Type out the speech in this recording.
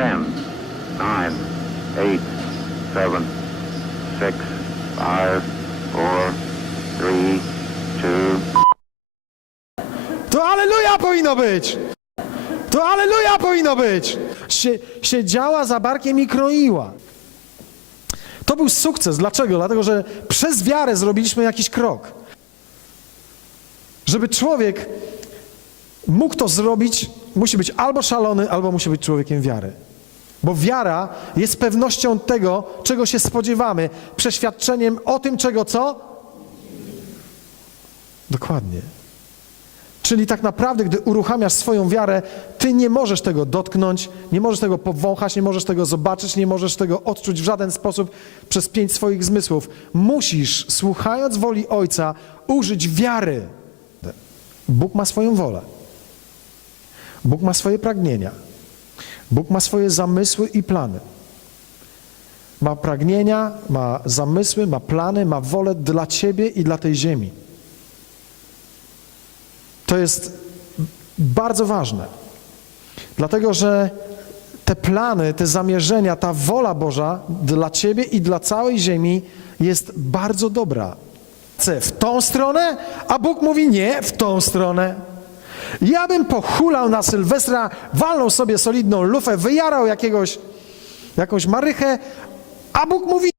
10, 9, 8, 7, 6, 5, 4, 3, 2, To aleluja powinno być! To aleluja powinno być! Sie, siedziała za barkiem i kroiła. To był sukces. Dlaczego? Dlatego, że przez wiarę zrobiliśmy jakiś krok. Żeby człowiek mógł to zrobić, musi być albo szalony, albo musi być człowiekiem wiary. Bo wiara jest pewnością tego, czego się spodziewamy, przeświadczeniem o tym, czego co? Dokładnie. Czyli tak naprawdę, gdy uruchamiasz swoją wiarę, ty nie możesz tego dotknąć, nie możesz tego powąchać, nie możesz tego zobaczyć, nie możesz tego odczuć w żaden sposób przez pięć swoich zmysłów. Musisz, słuchając woli Ojca, użyć wiary. Bóg ma swoją wolę. Bóg ma swoje pragnienia. Bóg ma swoje zamysły i plany. Ma pragnienia, ma zamysły, ma plany, ma wolę dla ciebie i dla tej ziemi. To jest bardzo ważne. Dlatego, że te plany, te zamierzenia, ta wola Boża dla ciebie i dla całej ziemi jest bardzo dobra. Chcę w tą stronę, a Bóg mówi nie, w tą stronę. Ja bym pochulał na Sylwestra, walnął sobie solidną lufę, wyjarał jakiegoś, jakąś marychę, a Bóg mówi